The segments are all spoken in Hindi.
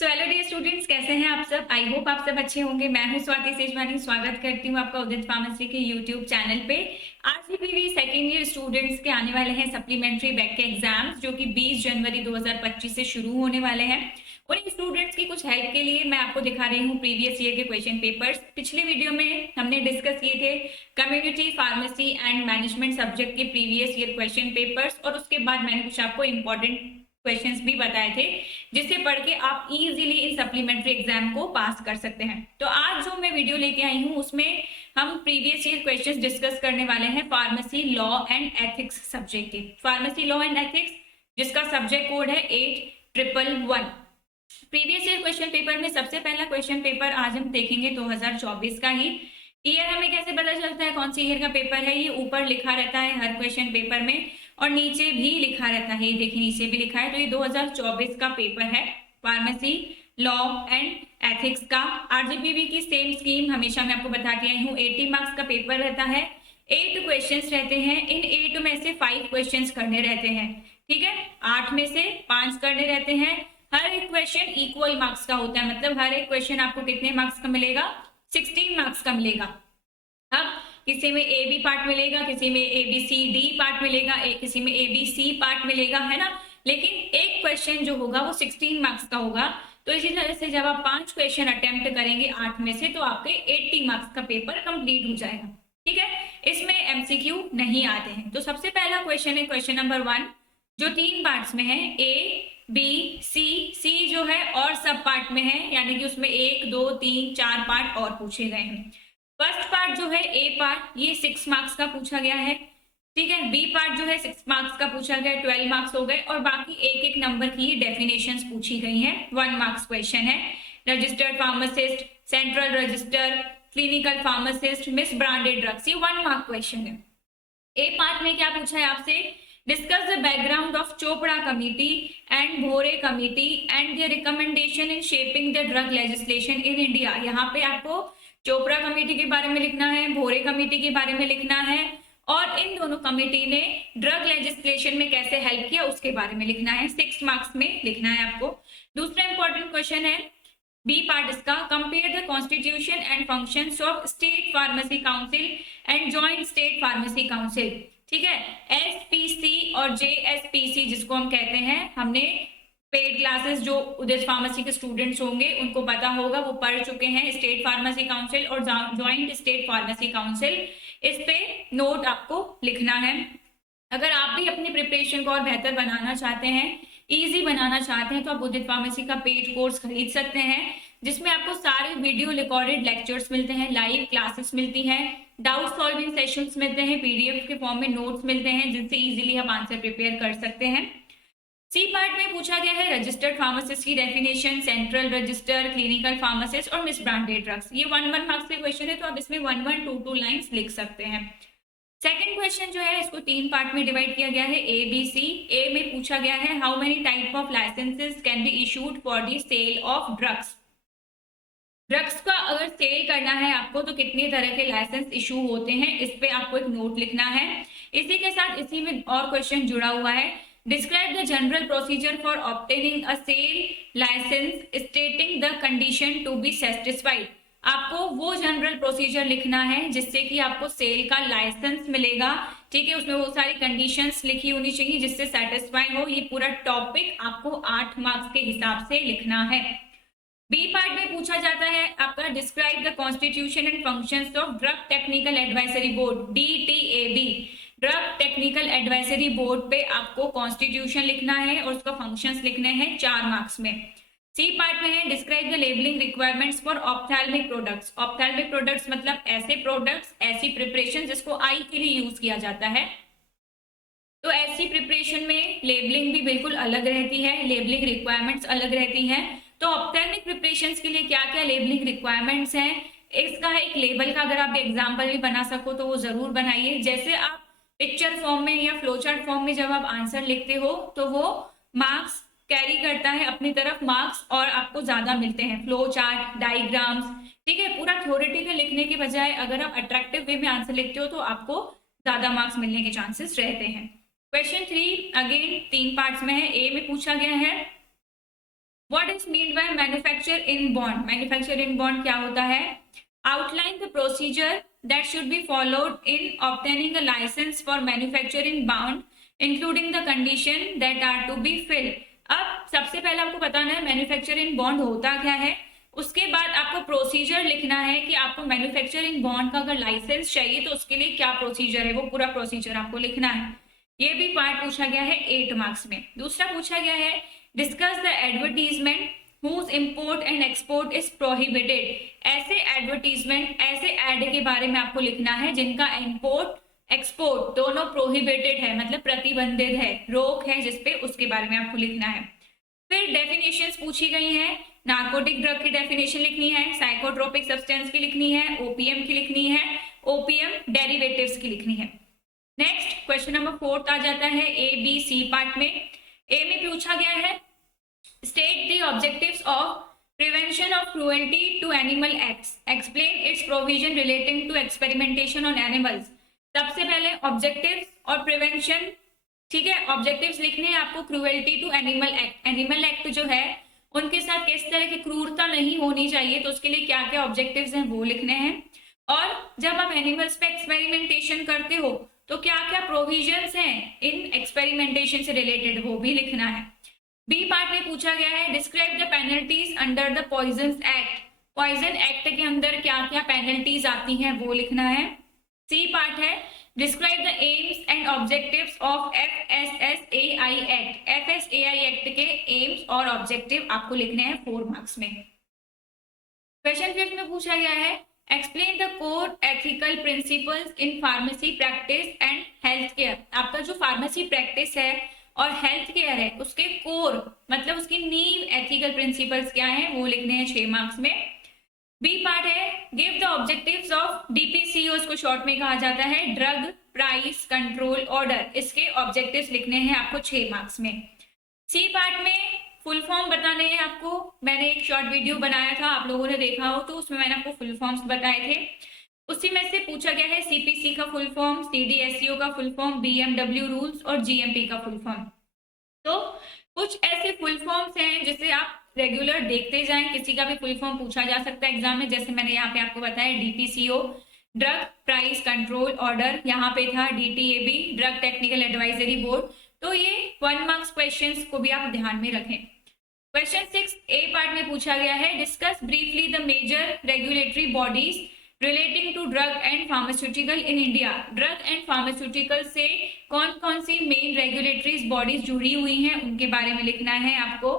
सो हेलो डियर स्टूडेंट्स, कैसे हैं आप सब। आई होप आप सब अच्छे होंगे। मैं हूं स्वाति सेजवानी, स्वागत करती हूं आपका उदित फार्मेसी के यूट्यूब चैनल पे। आज भी सेकेंड ईयर स्टूडेंट्स के आने वाले हैं सप्लीमेंट्री बैक के एग्जाम्स, जो कि 20 जनवरी 2025 से शुरू होने वाले हैं। उन स्टूडेंट्स की कुछ हेल्प के लिए मैं आपको दिखा रही हूँ प्रीवियस ईयर के क्वेश्चन पेपर्स। पिछले वीडियो में हमने डिस्कस किए थे community pharmacy and management subject के प्रीवियस ईयर क्वेश्चन पेपर्स, और उसके बाद मैंने कुछ आपको इंपॉर्टेंट क्वेश्चंस भी बताए थे जिसे पढ़ के आप इजीली इन सप्लीमेंट्री एग्जाम को पास कर सकते हैं। तो आज जो मैं वीडियो लेके आई हूँ उसमें हम प्रीवियस ईयर क्वेश्चंस डिस्कस करने वाले हैं pharmacy law and ethics subject के। फार्मेसी लॉ एंड एथिक्स जिसका सब्जेक्ट कोड है 8111। प्रीवियस ईयर क्वेश्चन पेपर में सबसे पहला क्वेश्चन पेपर आज हम देखेंगे 2024 का ही। ईयर हमें कैसे पता चलता है कौन सी ईयर का पेपर है, ये ऊपर लिखा रहता है हर क्वेश्चन पेपर में और नीचे भी लिखा रहता है। ये देखिए नीचे भी लिखा है, तो ये 2024 का पेपर है फार्मेसी लॉ एंड एथिक्स का। आरजीपीवी की सेम स्कीम हमेशा मैं आपको बताती आई हूँ। 80 मार्क्स का पेपर रहता है, 8 क्वेश्चंस रहते हैं। इन 8 में से 5 क्वेश्चंस करने रहते हैं, ठीक है। 8 में से 5 करने रहते हैं। हर एक क्वेश्चन इक्वल मार्क्स का होता है, मतलब हर एक क्वेश्चन आपको कितने मार्क्स का मिलेगा, 16 मार्क्स का मिलेगा। अब किसी में ए बी पार्ट मिलेगा, किसी में A B C D part मिलेगा, किसी में ए बी सी पार्ट मिलेगा, है ना। लेकिन एक क्वेश्चन जो होगा वो 16 मार्क्स का होगा। तो इसी तरह से जब आप 5 क्वेश्चन अटेम्प्ट करेंगे 8 में से, तो आपके 80 मार्क्स का पेपर कंप्लीट हो जाएगा, ठीक है। इसमें एमसीक्यू नहीं आते हैं। तो सबसे पहला क्वेश्चन है क्वेश्चन नंबर 1, जो 3 पार्ट्स में है। ए बी सी जो है और सब पार्ट में है, यानी कि उसमें 1 2 3 4 पार्ट और पूछे गए हैं। फर्स्ट पार्ट जो है ए पार्ट, ये 6 मार्क्स का पूछा गया है, ठीक है। बी पार्ट जो है 6 मार्क्स का पूछा गया, 12 मार्क्स हो गए। और बाकी एक एक नंबर की डेफिनेशंस पूछी गई हैं। 1 मार्क्स क्वेश्चन है। Registered pharmacist, central register, clinical pharmacist, miss branded drugs, ये 1 मार्क क्वेश्चन है। ए पार्ट में क्या पूछा है आपसे, discuss the background of Chopra committee and Bhore committee and the recommendation in shaping the drug legislation in India. यहाँ पे आपको चोपड़ा कमेटी के बारे में लिखना है, भोरे कमेटी के बारे में लिखना है, और इन दोनों कमेटी ने ड्रग लेजिस्लेशन में कैसे हेल्प किया उसके बारे में लिखना है। 6 मार्क्स में लिखना है आपको। दूसरा इंपॉर्टेंट क्वेश्चन है बी पार्ट इसका, compare the constitution and functions of state pharmacy council and joint state pharmacy council, ठीक है। एसपीसी और जेएसपीसी जिसको हम कहते हैं, हमने पेड क्लासेस जो उदित फार्मेसी के स्टूडेंट्स होंगे उनको पता होगा, वो पढ़ चुके हैं। स्टेट फार्मेसी काउंसिल और ज्वाइंट स्टेट फार्मेसी काउंसिल, इस पे नोट आपको लिखना है। अगर आप भी अपनी प्रिपरेशन को और बेहतर बनाना चाहते हैं, इजी बनाना चाहते हैं, तो आप उदित फार्मेसी का पेड कोर्स खरीद सकते हैं, जिसमें आपको सारे वीडियो रिकॉर्डेड लेक्चर्स मिलते हैं, लाइव क्लासेस मिलती हैं, डाउट सॉल्विंग सेशंस मिलते हैं, पीडीएफ के फॉर्म में नोट्स मिलते हैं, जिनसे इजीली आप आंसर प्रिपेयर कर सकते हैं। सी पार्ट में पूछा गया है रजिस्टर्ड फार्मासिस्ट की definition, central register, clinical pharmacist और मिस ब्रांडेड ड्रग्स। ये 1 मार्क्स के क्वेश्चन है, तो आप इसमें 1 2 लाइंस लिख सकते हैं। सेकंड क्वेश्चन जो है इसको 3 पार्ट में डिवाइड किया गया है, ए बी सी। ए में पूछा गया है how many type of licences can be issued for the sale of drugs. Drugs का अगर सेल करना है आपको तो कितने तरह के लाइसेंस इशू होते हैं, इस पे आपको एक नोट लिखना है। इसी के साथ इसी में और क्वेश्चन जुड़ा हुआ है, describe the general procedure for obtaining a sale licence stating the condition to be satisfied. आपको वो जनरल प्रोसीजर लिखना है जिससे कि आपको सेल का लाइसेंस मिलेगा, ठीक है। उसमें वो सारी कंडीशंस लिखी होनी चाहिए जिससे सेटिस्फाई हो। ये पूरा टॉपिक आपको 8 मार्क्स के हिसाब से लिखना है। बी पार्ट में पूछा जाता है आपका, describe the constitution and functions of drug technical advisory board, डीटीएबी। Drug technical advisory board पे आपको कॉन्स्टिट्यूशन लिखना है और उसका फंक्शंस लिखने हैं 4 मार्क्स में। सी पार्ट में है describe the labelling requirements for ophthalmic products. Ophthalmic products मतलब ऐसे प्रोडक्ट्स, ऐसी प्रिपरेशन जिसको आई के लिए यूज किया जाता है। तो ऐसी प्रिपरेशन में लेबलिंग भी बिल्कुल अलग रहती है, लेबलिंग रिक्वायरमेंट्स अलग रहती हैं। तो ऑप्थेल्मिक प्रिपरेशंस के लिए क्या क्या लेबलिंग रिक्वायरमेंट्स हैं, इसका एक लेबल का अगर आप एग्जाम्पल भी बना सको तो वो जरूर बनाइए। जैसे आप पिक्चर फॉर्म में या फ्लोचार्ट फॉर्म में जब आप आंसर लिखते हो तो वो मार्क्स कैरी करता है अपनी तरफ, मार्क्स और आपको ज्यादा मिलते हैं। फ्लो चार्ट, डायग्राम्स, ठीक है। पूरा थ्योरेटिकल लिखने के बजाय अगर आप अट्रैक्टिव वे में आंसर लिखते हो तो आपको ज्यादा मार्क्स मिलने के चांसेस रहते हैं। क्वेश्चन 3 अगेन 3 पार्ट्स में है। ए में पूछा गया है what is mean by manufacture in bond? Manufacture in bond क्या होता है? Outline the procedure that should be followed in obtaining a licence for manufacture in bond including the condition that are to be filled. अब सबसे पहले आपको बताना है मैन्युफैक्चर इन बॉन्ड होता क्या है, उसके बाद आपको प्रोसीजर लिखना है कि आपको मैन्युफैक्चरिंग बॉन्ड का अगर लाइसेंस चाहिए तो उसके लिए क्या प्रोसीजर है, वो पूरा प्रोसीजर आपको लिखना है। ये भी पार्ट पूछा गया है 8 मार्क्स में। दूसरा पूछा गया है discuss the advertisement whose import and export is prohibited. ऐसे एडवर्टीजमेंट, ऐसे एड के बारे में आपको लिखना है जिनका इम्पोर्ट एक्सपोर्ट दोनों प्रोहिबिटेड है, मतलब प्रतिबंधित है, रोक है जिसपे, उसके बारे में आपको लिखना है। फिर डेफिनेशंस पूछी गई हैं, नार्कोटिक ड्रग की डेफिनेशन लिखनी है, साइकोट्रोपिक सब्सटेंस की लिखनी है, ओपीएम की लिखनी है, ओपीएम डेरिवेटिव्स की लिखनी है। नेक्स्ट क्वेश्चन नंबर 4 आ जाता है ए बी सी पार्ट में। ए में पूछा गया है state the objectives of prevention of cruelty to animal acts, explain its provision relating to experimentation on animals. सबसे पहले ऑब्जेक्टिव्स और प्रिवेंशन, ठीक है, ऑब्जेक्टिव्स लिखने हैं आपको cruelty to animal act. Animal act जो है उनके साथ किस तरह की क्रूरता नहीं होनी चाहिए, तो उसके लिए क्या क्या ऑब्जेक्टिव्स हैं वो लिखने हैं। और जब आप एनिमल्स पे एक्सपेरिमेंटेशन करते हो तो क्या क्या प्रोविजंस हैं इन एक्सपेरिमेंटेशन से रिलेटेड, वो भी लिखना है। बी पार्ट में पूछा गया है describe the penalties under the poison act. Poison act के अंदर क्या क्या पेनल्टीज आती हैं वो लिखना है। सी पार्ट है describe the AIIMS and objectives of FSSAI act. FSAI act के एम्स और ऑब्जेक्टिव आपको लिखने हैं 4 मार्क्स में। क्वेश्चन 5 में पूछा गया है explain the core ethical principles in pharmacy practice and health care. आपका जो फार्मेसी प्रैक्टिस है और हेल्थ केयर है उसके कोर, मतलब उसकी नींव एथिकल प्रिंसिपल्स क्या है वो लिखने हैं 6 मार्क्स में। बी पार्ट है give the objectives of DPCO, को शॉर्ट में कहा जाता है ड्रग प्राइस कंट्रोल ऑर्डर। इसके ऑब्जेक्टिव्स लिखने हैं आपको 6 मार्क्स में। सी पार्ट में फुल फॉर्म बताने हैं आपको। मैंने एक शॉर्ट वीडियो बनाया था, आप लोगों ने देखा हो तो उसमें मैंने आपको फुल फॉर्म्स बताए थे। उसी में से पूछा गया है CPC का फुल फॉर्म, CDSCO का फुल फॉर्म, BMW रूल्स और GMP का फुल फॉर्म। तो कुछ ऐसे फुल फॉर्म्स हैं जिसे आप रेगुलर देखते जाएं, किसी का भी फुल फॉर्म पूछा जा सकता है एग्जाम में। जैसे मैंने यहाँ पे आपको बताया DPCO drug price control order, यहाँ पे था DTAB drug technical advisory board. तो ये 1 मार्क्स क्वेश्चंस को भी आप ध्यान में रखें। क्वेश्चन 6 ए पार्ट में पूछा गया है discuss briefly the major regulatory bodies relating to drug and pharmaceutical in India. Drug and pharmaceutical से कौन कौन सी मेन रेगुलेटरी बॉडीज जुड़ी हुई हैं उनके बारे में लिखना है आपको।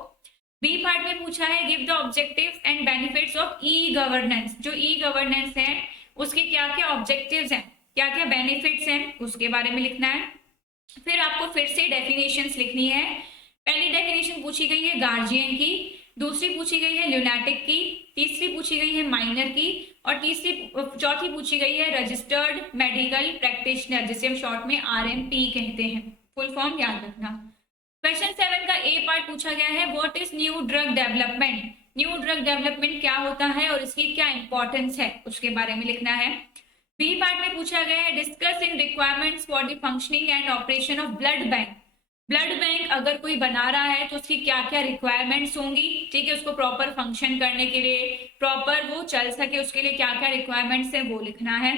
बी पार्ट में पूछा है give the objectives and benefits of e governance. जो ई गवर्नेंस है उसके क्या क्या ऑब्जेक्टिव्स हैं, क्या क्या बेनिफिट्स हैं, उसके बारे में लिखना है। फिर आपको फिर से डेफिनेशंस लिखनी है। पहली डेफिनेशन पूछी गई है गार्जियन की, दूसरी पूछी गई है ल्यूनाटिक की, तीसरी पूछी गई है माइनर की और चौथी पूछी गई है रजिस्टर्ड मेडिकल प्रैक्टिशनर, जिसे हम शॉर्ट में RMP कहते हैं। फुल फॉर्म याद रखना। क्वेश्चन 7 का ए पार्ट पूछा गया है what is new drug development. New drug development क्या होता है और इसकी क्या इंपॉर्टेंस है उसके बारे में लिखना है। बी पार्ट में पूछा गया है discuss in requirements for the functioning and operation of blood bank. Blood bank अगर कोई बना रहा है तो उसकी क्या क्या रिक्वायरमेंट्स होंगी, ठीक है, उसको प्रॉपर फंक्शन करने के लिए, प्रॉपर वो चल सके उसके लिए क्या क्या रिक्वायरमेंट्स है वो लिखना है।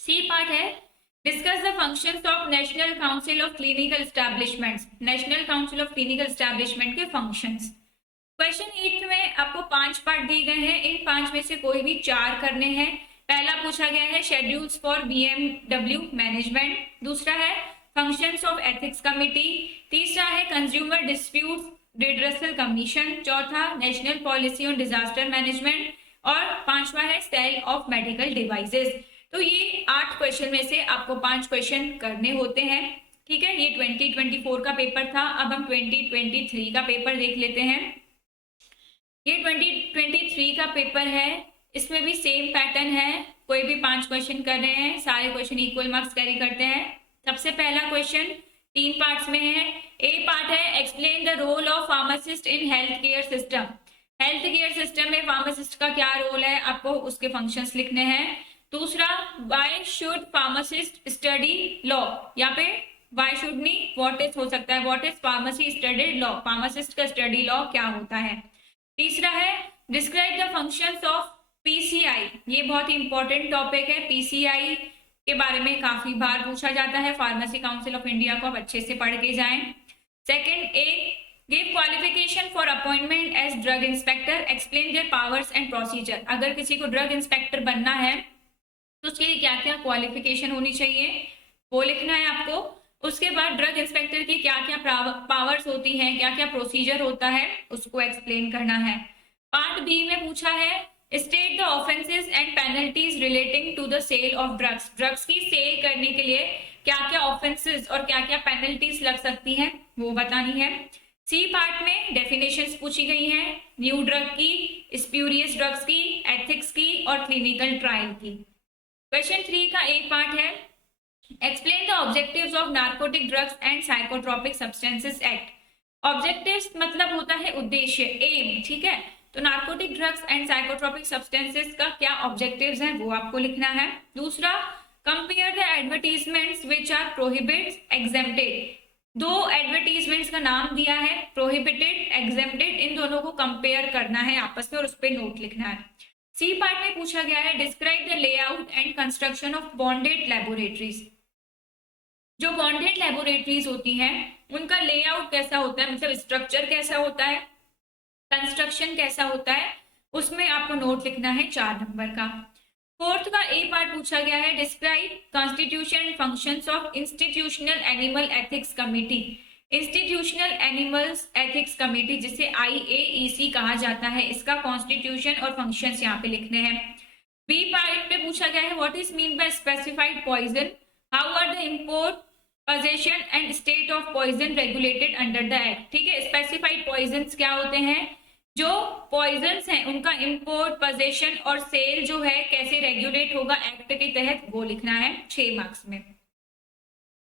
सी पार्ट है discuss the functions of national council of clinical establishments. National council of clinical establishment के फंक्शंस। क्वेश्चन 8 में आपको 5 पार्ट दिए गए हैं, इन 5 में से कोई भी 4 करने हैं। पहला पूछा गया है शेड्यूल्स फॉर BMW मैनेजमेंट, दूसरा है फंक्शंस ऑफ एथिक्स कमिटी, तीसरा है कंज्यूमर डिस्प्यूट रिड्रेसल कमीशन, चौथा national policy on disaster management और 5वां है सेल ऑफ मेडिकल डिवाइसेस। तो ये 8 क्वेश्चन में से आपको 5 क्वेश्चन करने होते हैं, ठीक है। ये 2024 का पेपर था, अब हम 2023 का पेपर देख लेते हैं। ये 2023 का पेपर है, इसमें भी सेम पैटर्न है, कोई भी 5 क्वेश्चन कर रहे हैं, सारे क्वेश्चन इक्वल मार्क्स कैरी करते हैं। सबसे पहला क्वेश्चन 3 पार्ट्स में है। ए पार्ट है explain the role of pharmacist in health care system. Health care system में फार्मासिस्ट का क्या रोल है, आपको उसके फंक्शंस लिखने हैं। दूसरा why should pharmacist study law, यहाँ पे why should knee, what is हो सकता है, what is pharmacy study law, pharmacist का स्टडी लॉ क्या होता है। तीसरा है describe the functions of PCI, ये बहुत ही इंपॉर्टेंट टॉपिक है। पीसीआई के बारे में काफी बार पूछा जाता है, फार्मेसी काउंसिल ऑफ इंडिया को आप अच्छे से पढ़ के जाएं। Second, A give qualification for appointment as drug inspector, explain their powers and procedure. अगर किसी को ड्रग इंस्पेक्टर बनना है तो उसके लिए क्या क्या क्वालिफिकेशन होनी चाहिए वो लिखना है आपको। उसके बाद ड्रग इंस्पेक्टर की क्या क्या पावर्स होती हैं, क्या क्या प्रोसीजर होता है, उसको एक्सप्लेन करना है। पार्ट बी में पूछा है state the offences and penalties relating to the sale of drugs, drugs की सेल करने के लिए क्या क्या ऑफेंसेस और क्या क्या पेनल्टीज लग सकती हैं वो बतानी है। सी पार्ट में डेफिनेशंस पूछी गई हैं, न्यू ड्रग की, स्प्यूरियस ड्रग्स की, एथिक्स की और क्लिनिकल ट्रायल की। क्वेश्चन 3 का एक पार्ट है explain the objectives of narcotic drugs and psychotropic substances act. Objectives मतलब होता है उद्देश्य, एम, ठीक है। तो narcotic drugs and psychotropic substances का क्या ऑब्जेक्टिव्स हैं वो आपको लिखना है। दूसरा, compare the advertisements which are prohibited exempted, दो एडवर्टीजमेंट्स का नाम दिया है, प्रोहिबिटेड एग्जेम्प्टेड, इन दोनों को कंपेयर करना है आपस में और उस पर नोट लिखना है। सी पार्ट में पूछा गया है describe the layout and construction of bonded laboratories. जो बॉन्डेड लेबोरेटरीज होती हैं उनका लेआउट कैसा होता है, मतलब स्ट्रक्चर कैसा होता है, कंस्ट्रक्शन कैसा होता है, उसमें आपको नोट लिखना है 4 नंबर का। फोर्थ का ए पार्ट पूछा गया है describe constitution and functions of institutional animal ethics committee. Institutional animals ethics committee जिसे IAEC कहा जाता है, इसका कॉन्स्टिट्यूशन और फंक्शंस यहाँ पे लिखने हैं। बी पार्ट पे पूछा गया है what is mean by specified poison, how are the import, possession and state of poison regulated under the act. ठीक है, स्पेसिफाइड पॉइजन क्या होते हैं, जो पॉइजन्स हैं उनका इंपोर्ट, पोजेशन और सेल जो है कैसे रेगुलेट होगा एक्ट के तहत, वो लिखना है 6 मार्क्स में।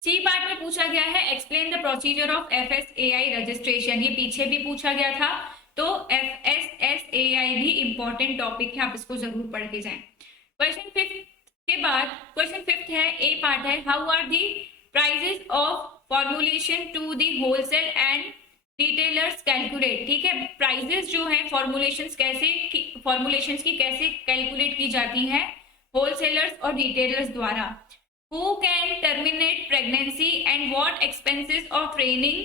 सी पार्ट में पूछा गया है explain the procedure of FSSAI registration, ये पीछे भी पूछा गया था, तो FSSAI भी इंपॉर्टेंट टॉपिक है, आप इसको जरूर पढ़ के जाएं। क्वेश्चन 5 के बाद क्वेश्चन 5 है, ए पार्ट है how are the prices of formulation to the wholesale and retailers calculate. ठीक है, प्राइजेस जो है फॉर्मुलेशंस की कैसे कैलकुलेट की जाती हैं होलसेलर्स और रिटेलर्स द्वारा। Who can terminate pregnancy and what expenses of training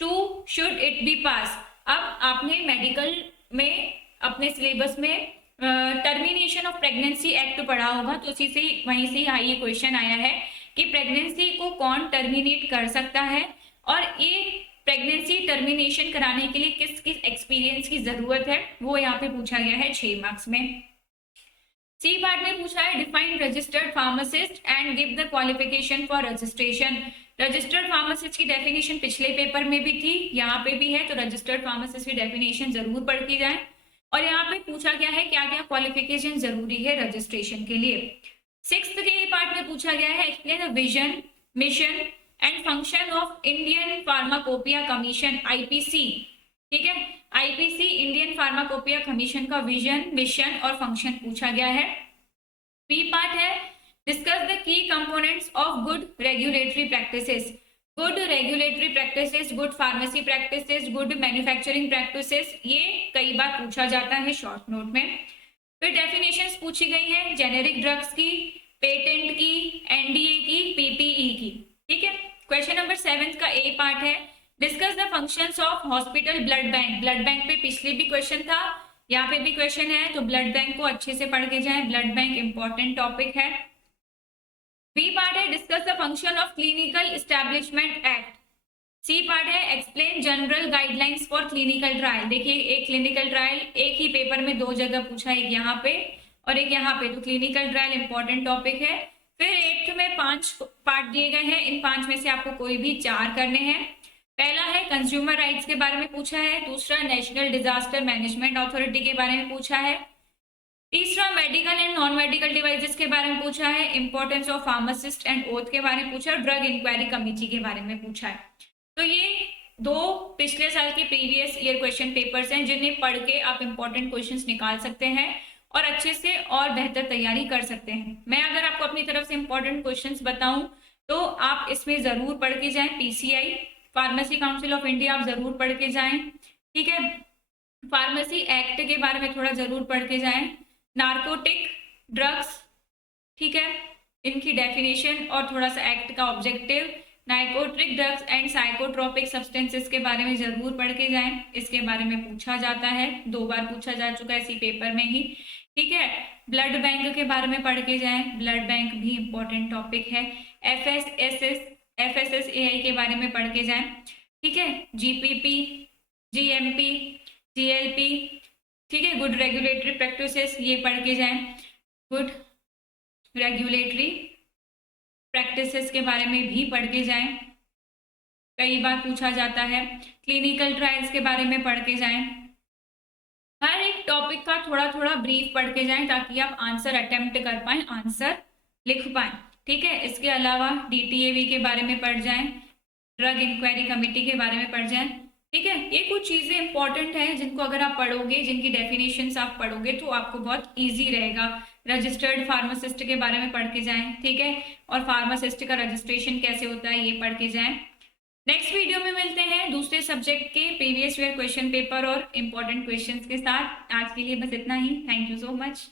to should it be passed। अब आपने मेडिकल में अपने सिलेबस में टर्मिनेशन ऑफ प्रेगनेंसी एक्ट पढ़ा होगा, तो उसी से वहीं से ये क्वेश्चन आया है कि प्रेगनेंसी को कौन टर्मिनेट कर सकता है और ये प्रेगनेंसी टर्मिनेशन कराने के लिए किस किस एक्सपीरियंस की जरूरत है, वो यहाँ पे पूछा गया है 6 मार्क्स में। सी पार्ट में पूछा है define registered pharmacist and give the qualification for registration. Registered pharmacist की डेफिनेशन पिछले पेपर में भी थी, यहाँ पे भी है, तो रजिस्टर्ड फार्मासिस्ट की डेफिनेशन जरूर पढ़ के जाएं। और यहाँ पे पूछा गया है क्या क्या क्वालिफिकेशन जरूरी है रजिस्ट्रेशन के लिए। 6th के पार्ट में पूछा गया है explain the vision, mission and function of Indian pharmacopoeia commission IPC। ठीक है, IPC इंडियन फार्माकोपिया कमीशन का विजन, मिशन और फंक्शन पूछा गया है। बी पार्ट है discuss the key components of good regulatory practices. Good regulatory practices, good pharmacy practices, good manufacturing practices, ये कई बार पूछा जाता है शॉर्ट नोट में। फिर डेफिनेशंस पूछी गई है जेनेरिक ड्रग्स की, पेटेंट की, NDA की, PPE की। ठीक है, क्वेश्चन नंबर 7 का ए पार्ट है discuss the functions of hospital blood bank. Blood bank पे पिछले भी क्वेश्चन था, यहाँ पे भी क्वेश्चन है, तो ब्लड बैंक को अच्छे से पढ़ के जाएं, ब्लड बैंक इंपॉर्टेंट टॉपिक है। बी पार्ट है discuss the function of clinical establishment act. C part है explain general guidelines for clinical trial. देखिए, एक क्लिनिकल ट्रायल एक ही पेपर में 2 जगह पूछा है, एक यहाँ पे और एक यहाँ पे, तो क्लिनिकल ट्रायल इंपॉर्टेंट टॉपिक है। फिर 8th में 5 पार्ट दिए गए हैं, इन 5 में से आपको कोई भी 4 करने हैं। पहला है कंज्यूमर राइट्स के बारे में पूछा है, दूसरा नेशनल डिजास्टर मैनेजमेंट अथॉरिटी के बारे में पूछा है, तीसरा medical and non medical devices के बारे में पूछा है, importance of pharmacist and oath के बारे में पूछा है, ड्रग इंक्वायरी कमेटी के बारे में पूछा है। तो ये 2 पिछले साल के प्रीवियस ईयर क्वेश्चन पेपर्स हैं जिन्हें पढ़ के आप इंपॉर्टेंट क्वेश्चंस निकाल सकते हैं और अच्छे से और बेहतर तैयारी कर सकते हैं। मैं अगर आपको अपनी तरफ से इंपॉर्टेंट क्वेश्चंस बताऊं तो आप इसमें ज़रूर पढ़ के जाएं। PCI pharmacy council of India आप ज़रूर पढ़ के जाएं, ठीक है। फार्मेसी एक्ट के बारे में थोड़ा ज़रूर पढ़ के जाएं। नार्कोटिक ड्रग्स, ठीक है, इनकी डेफिनेशन और थोड़ा सा एक्ट का objective. Narcotic drugs and psychotropic substances के बारे में ज़रूर पढ़ के जाएं, इसके बारे में पूछा जाता है, 2 बार पूछा जा चुका है इसी पेपर में ही, ठीक है। ब्लड बैंक के बारे में पढ़ के जाएं, ब्लड बैंक भी इंपॉर्टेंट टॉपिक है। FSSAI के बारे में पढ़ के जाएं, ठीक है। GPP, GMP, GLP, ठीक है। गुड रेगुलेटरी प्रैक्टिसेस ये पढ़ के जाएं। गुड रेगुलेटरी प्रैक्टिसेस के बारे में भी पढ़ के जाएं, कई बार पूछा जाता है। क्लिनिकल ट्रायल्स के बारे में पढ़ के जाएं। हर एक टॉपिक का थोड़ा थोड़ा ब्रीफ पढ़ के जाएं ताकि आप आंसर अटेम्प्ट कर पाएं, आंसर लिख पाएं, ठीक है। इसके अलावा DTAV के बारे में पढ़ जाएं, ड्रग इंक्वायरी कमेटी के बारे में पढ़ जाएं, ठीक है। ये कुछ चीज़ें इंपॉर्टेंट हैं जिनको अगर आप पढ़ोगे, जिनकी डेफिनेशंस आप पढ़ोगे तो आपको बहुत ईजी रहेगा। रजिस्टर्ड फार्मासिस्ट के बारे में पढ़ के जाएं, ठीक है, और फार्मासिस्ट का रजिस्ट्रेशन कैसे होता है ये पढ़ के जाएं। नेक्स्ट वीडियो में मिलते हैं दूसरे सब्जेक्ट के प्रीवियस ईयर क्वेश्चन पेपर और इम्पोर्टेंट क्वेश्चंस के साथ। आज के लिए बस इतना ही। Thank you so much.